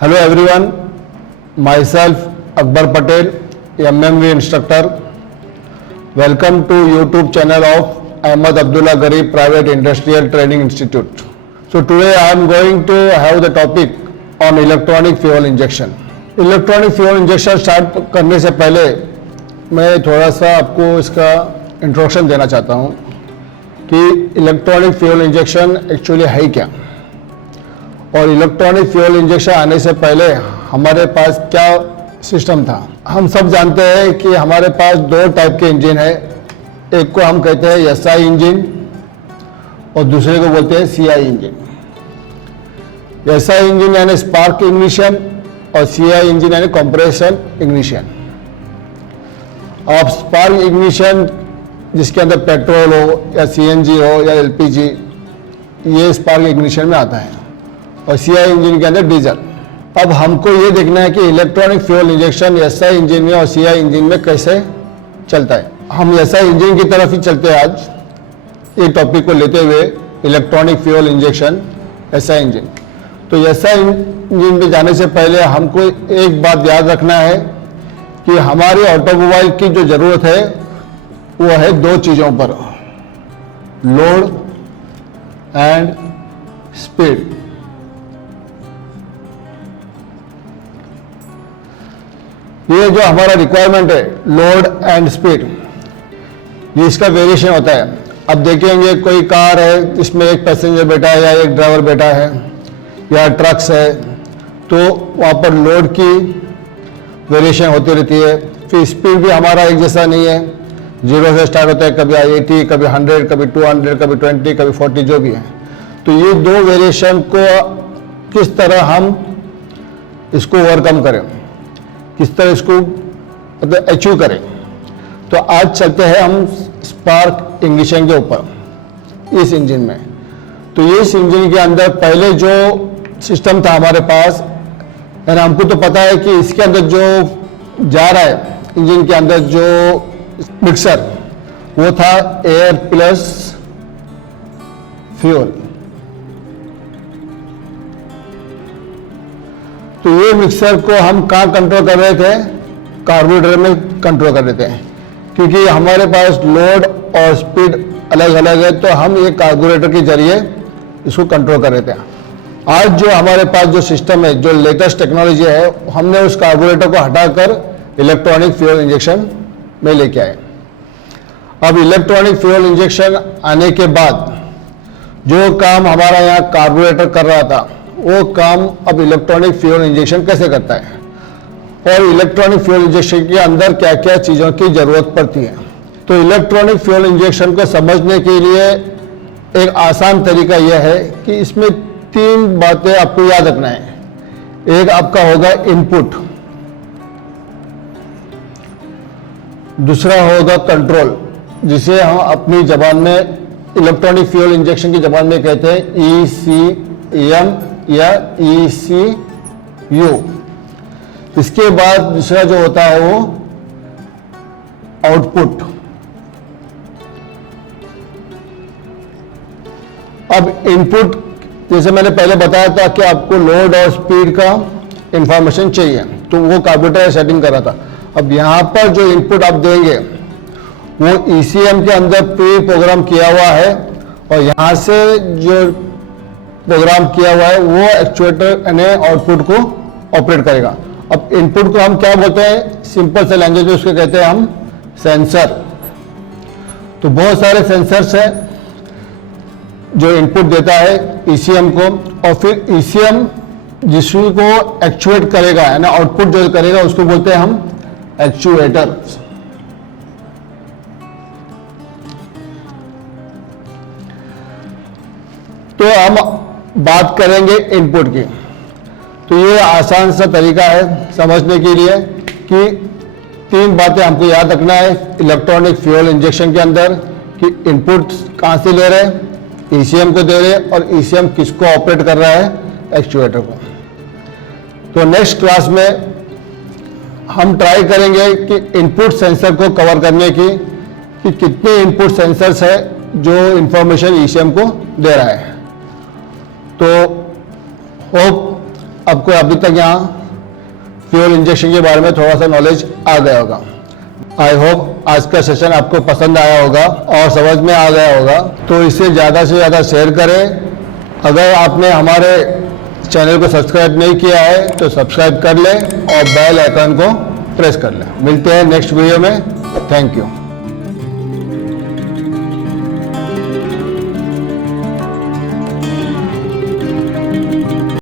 Hello everyone, myself Akbar Patel, MMV instructor. Welcome to YouTube channel of Ahmad Abdullah Garib Private Industrial Training Institute. So today I am going to have the topic on electronic fuel injection. Electronic fuel injection start करने से पहले मैं थोड़ा सा आपको इसका introduction देना चाहता हूँ कि इलेक्ट्रॉनिक फ्यूल इंजेक्शन एक्चुअली है क्या, और इलेक्ट्रॉनिक फ्यूल इंजेक्शन आने से पहले हमारे पास क्या सिस्टम था। हम सब जानते हैं कि हमारे पास दो टाइप के इंजन है, एक को हम कहते हैं एसआई इंजन और दूसरे को बोलते हैं सीआई इंजन। एसआई इंजन यानी स्पार्क इग्निशन और सीआई इंजन यानी कंप्रेशन इग्निशन। अब स्पार्क इग्निशन जिसके अंदर पेट्रोल हो या सीएनजी हो या एलपीजी, ये स्पार्क इग्निशन में आता है, और सीआई इंजन के अंदर डीजल। अब हमको ये देखना है कि electronic fuel injection SI engine में और सीआई इंजन में कैसे चलता है। हम एसआई इंजन की तरफ ही चलते हैं आज ये टॉपिक को लेते हुए, electronic fuel injection SI engine. तो एसआई इंजन पे जाने से पहले हमको एक बात याद रखना है कि हमारे ऑटोमोबाइल की जो ज़रूरत है वो है दो चीज़ों पर, लोड एंड स्पीड। ये जो हमारा रिक्वायरमेंट है लोड एंड स्पीड, ये इसका वेरिएशन होता है। अब देखेंगे कोई कार है जिसमें एक पैसेंजर बैठा है या एक ड्राइवर बैठा है या ट्रक्स है, तो वहाँ पर लोड की वेरिएशन होती रहती है। फिर स्पीड भी हमारा एक जैसा नहीं है, 0 से स्टार्ट होता है, कभी 80, कभी 100, कभी 200, कभी 20, कभी 40, जो भी है। तो ये दो वेरिएशन को किस तरह हम इसको ओवरकम करें, किस तरह इसको मतलब अचीव करें। तो आज चलते हैं हम स्पार्क इग्निशन के ऊपर इस इंजन में। तो ये इस इंजन के अंदर पहले जो सिस्टम था हमारे पास, यानी हमको तो पता है कि इसके अंदर जो जा रहा है इंजन के अंदर जो मिक्सर, वो था एयर प्लस फ्यूल। तो ये मिक्सर को हम कहाँ कंट्रोल कर रहे थे, कार्बोरेटर में कंट्रोल कर रहे थे, क्योंकि हमारे पास लोड और स्पीड अलग अलग है, तो हम ये कार्बोरेटर के जरिए इसको कंट्रोल कर रहे थे। आज जो हमारे पास जो सिस्टम है, जो लेटेस्ट टेक्नोलॉजी है, हमने उस कार्बोरेटर को हटाकर इलेक्ट्रॉनिक फ्यूल इंजेक्शन में लेके आए। अब इलेक्ट्रॉनिक फ्यूल इंजेक्शन आने के बाद जो काम हमारा यहाँ कार्बोरेटर कर रहा था, वो काम अब इलेक्ट्रॉनिक फ्यूल इंजेक्शन कैसे करता है, और इलेक्ट्रॉनिक फ्यूल इंजेक्शन के अंदर क्या क्या चीज़ों की ज़रूरत पड़ती है। तो इलेक्ट्रॉनिक फ्यूल इंजेक्शन को समझने के लिए एक आसान तरीका यह है कि इसमें 3 बातें आपको याद रखना है। एक आपका होगा इनपुट, दूसरा होगा कंट्रोल, जिसे हम अपनी जबान में इलेक्ट्रॉनिक फ्यूल इंजेक्शन की जबान में कहते हैं ECM या ECU। इसके बाद दूसरा जो होता है वो आउटपुट। अब इनपुट, जैसे मैंने पहले बताया था कि आपको लोड और स्पीड का इंफॉर्मेशन चाहिए, तो वो कार्बोरेटर सेटिंग कर रहा था। अब यहाँ पर जो इनपुट आप देंगे वो ECM के अंदर प्री प्रोग्राम किया हुआ है, और यहाँ से जो प्रोग्राम किया हुआ है वो एक्चुएटर ने आउटपुट को ऑपरेट करेगा। अब इनपुट को हम क्या बोलते हैं, सिंपल से लैंग्वेज में उसको कहते हैं हम सेंसर। तो बहुत सारे सेंसर्स हैं जो इनपुट देता है ECM को, और फिर ECM जिसको एक्चुएट करेगा, यानी आउटपुट जो करेगा, उसको बोलते हैं हम एक्चुएटर। तो हम बात करेंगे इनपुट की। तो ये आसान सा तरीका है समझने के लिए कि 3 बातें हमको याद रखना है इलेक्ट्रॉनिक फ्यूल इंजेक्शन के अंदर, कि इनपुट कहाँ से ले रहे हैं, ECM को दे रहे हैं, और ECM किसको ऑपरेट कर रहा है, एक्चुएटर को। तो नेक्स्ट क्लास में हम ट्राई करेंगे कि इनपुट सेंसर को कवर करने की, कि कितने इनपुट सेंसर्स है जो इंफॉर्मेशन ECM को दे रहा है। तो होप आपको अभी तक यहाँ फ्यूल इंजेक्शन के बारे में थोड़ा सा नॉलेज आ गया होगा। आई होप आज का सेशन आपको पसंद आया होगा और समझ में आ गया होगा। तो इसे ज़्यादा से ज़्यादा शेयर करें। अगर आपने हमारे चैनल को सब्सक्राइब नहीं किया है तो सब्सक्राइब कर लें और बेल आइकन को प्रेस कर लें। मिलते हैं नेक्स्ट वीडियो में। Thank you.